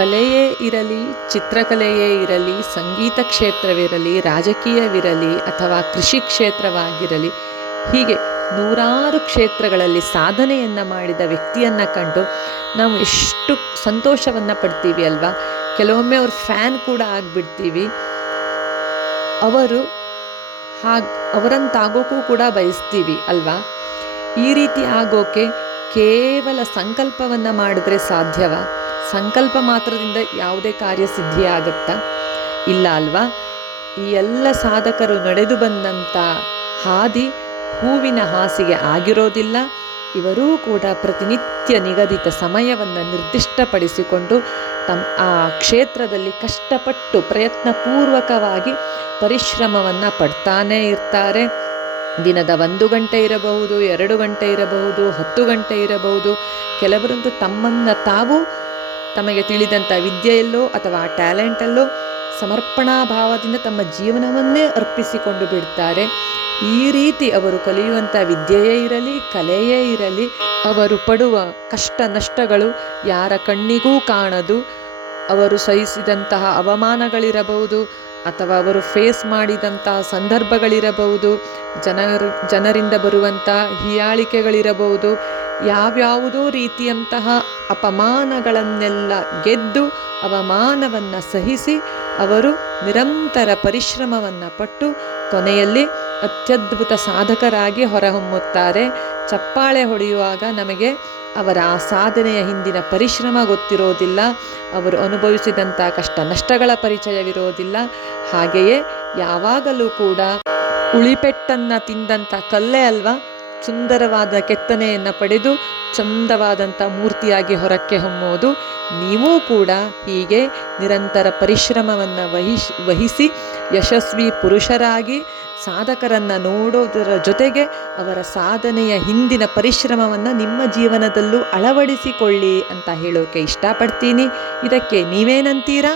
ಕಲೆಯೇ ಇರಲಿ, ಚಿತ್ರಕಲೆಯೇ ಇರಲಿ, ಸಂಗೀತ ಕ್ಷೇತ್ರವಿರಲಿ, ರಾಜಕೀಯವಿರಲಿ ಅಥವಾ ಕೃಷಿ ಕ್ಷೇತ್ರವಾಗಿರಲಿ, ಹೀಗೆ ನೂರಾರು ಕ್ಷೇತ್ರಗಳಲ್ಲಿ ಸಾಧನೆಯನ್ನು ಮಾಡಿದ ವ್ಯಕ್ತಿಯನ್ನು ಕಂಡು ನಾವು ಎಷ್ಟು ಸಂತೋಷವನ್ನು ಪಡ್ತೀವಿ ಅಲ್ವಾ. ಕೆಲವೊಮ್ಮೆ ಅವ್ರ ಫ್ಯಾನ್ ಕೂಡ ಆಗಿಬಿಡ್ತೀವಿ. ಅವರಂತಾಗೋಕ್ಕೂ ಕೂಡ ಬಯಸ್ತೀವಿ ಅಲ್ವಾ. ಈ ರೀತಿ ಆಗೋಕೆ ಕೇವಲ ಸಂಕಲ್ಪವನ್ನು ಮಾಡಿದ್ರೆ ಸಾಧ್ಯವ? ಸಂಕಲ್ಪ ಮಾತ್ರದಿಂದ ಯಾವುದೇ ಕಾರ್ಯ ಸಿದ್ಧಿಯಾಗುತ್ತಾ? ಇಲ್ಲ ಅಲ್ವಾ. ಈ ಎಲ್ಲ ಸಾಧಕರು ನಡೆದು ಬಂದಂಥ ಹಾದಿ ಹೂವಿನ ಹಾಸಿಗೆ ಆಗಿರೋದಿಲ್ಲ. ಇವರೂ ಕೂಡ ಪ್ರತಿನಿತ್ಯ ನಿಗದಿತ ಸಮಯವನ್ನು ನಿರ್ದಿಷ್ಟಪಡಿಸಿಕೊಂಡು ಆ ಕ್ಷೇತ್ರದಲ್ಲಿ ಕಷ್ಟಪಟ್ಟು ಪ್ರಯತ್ನಪೂರ್ವಕವಾಗಿ ಪರಿಶ್ರಮವನ್ನು ಪಡ್ತಾನೇ ಇರ್ತಾರೆ. ದಿನದ 1 ಗಂಟೆ ಇರಬಹುದು, 2 ಗಂಟೆ ಇರಬಹುದು, 10 ಗಂಟೆ ಇರಬಹುದು. ಕೆಲವರಂತೂ ತಮ್ಮನ್ನು ತಾವು ತಮಗೆ ತಿಳಿದಂಥ ವಿದ್ಯೆಯಲ್ಲೋ ಅಥವಾ ಟ್ಯಾಲೆಂಟಲ್ಲೋ ಸಮರ್ಪಣಾ ಭಾವದಿಂದ ತಮ್ಮ ಜೀವನವನ್ನೇ ಅರ್ಪಿಸಿಕೊಂಡು ಬಿಡ್ತಾರೆ. ಈ ರೀತಿ ಅವರು ಕಲಿಯುವಂಥ ವಿದ್ಯೆಯೇ ಇರಲಿ, ಕಲೆಯೇ ಇರಲಿ, ಅವರು ಪಡುವ ಕಷ್ಟ ನಷ್ಟಗಳು ಯಾರ ಕಣ್ಣಿಗೂ ಕಾಣದು. ಅವರು ಸಹಿಸಿದಂತಹ ಅವಮಾನಗಳಿರಬಹುದು ಅಥವಾ ಅವರು ಫೇಸ್ ಮಾಡಿದಂತಹ ಸಂದರ್ಭಗಳಿರಬಹುದು, ಜನರಿಂದ ಬರುವಂಥ ಹೀಯಾಳಿಕೆಗಳಿರಬಹುದು, ಯಾವ್ಯಾವುದೋ ರೀತಿಯಂತಹ ಅಪಮಾನಗಳನ್ನೆಲ್ಲ ಗೆದ್ದು ಅವಮಾನವನ್ನು ಸಹಿಸಿ ಅವರು ನಿರಂತರ ಪರಿಶ್ರಮವನ್ನು ಪಟ್ಟು ಕೊನೆಯಲ್ಲಿ ಅತ್ಯದ್ಭುತ ಸಾಧಕರಾಗಿ ಹೊರಹೊಮ್ಮುತ್ತಾರೆ. ಚಪ್ಪಾಳೆ ಹೊಡೆಯುವಾಗ ನಮಗೆ ಅವರ ಆ ಸಾಧನೆಯ ಹಿಂದಿನ ಪರಿಶ್ರಮ ಗೊತ್ತಿರೋದಿಲ್ಲ, ಅವರು ಅನುಭವಿಸಿದಂಥ ಕಷ್ಟ ನಷ್ಟಗಳ ಪರಿಚಯವಿರೋದಿಲ್ಲ. ಹಾಗೆಯೇ ಯಾವಾಗಲೂ ಕೂಡ ಉಳಿಪೆಟ್ಟನ್ನು ತಿಂದಂಥ ಕಲ್ಲೇ ಅಲ್ವಾ ಸುಂದರವಾದ ಕೆತ್ತನೆಯನ್ನು ಪಡೆದು ಚಂದವಾದಂಥ ಮೂರ್ತಿಯಾಗಿ ಹೊರಕ್ಕೆ ಹೊಮ್ಮೋದು. ನೀವೂ ಕೂಡ ಹೀಗೆ ನಿರಂತರ ಪರಿಶ್ರಮವನ್ನು ವಹಿಸಿ ಯಶಸ್ವಿ ಪುರುಷರಾಗಿ ಸಾಧಕರನ್ನು ನೋಡೋದರ ಜೊತೆಗೆ ಅವರ ಸಾಧನೆಯ ಹಿಂದಿನ ಪರಿಶ್ರಮವನ್ನು ನಿಮ್ಮ ಜೀವನದಲ್ಲೂ ಅಳವಡಿಸಿಕೊಳ್ಳಿ ಅಂತ ಹೇಳೋಕೆ ಇಷ್ಟಪಡ್ತೀನಿ. ಇದಕ್ಕೆ ನೀವೇನಂತೀರಾ?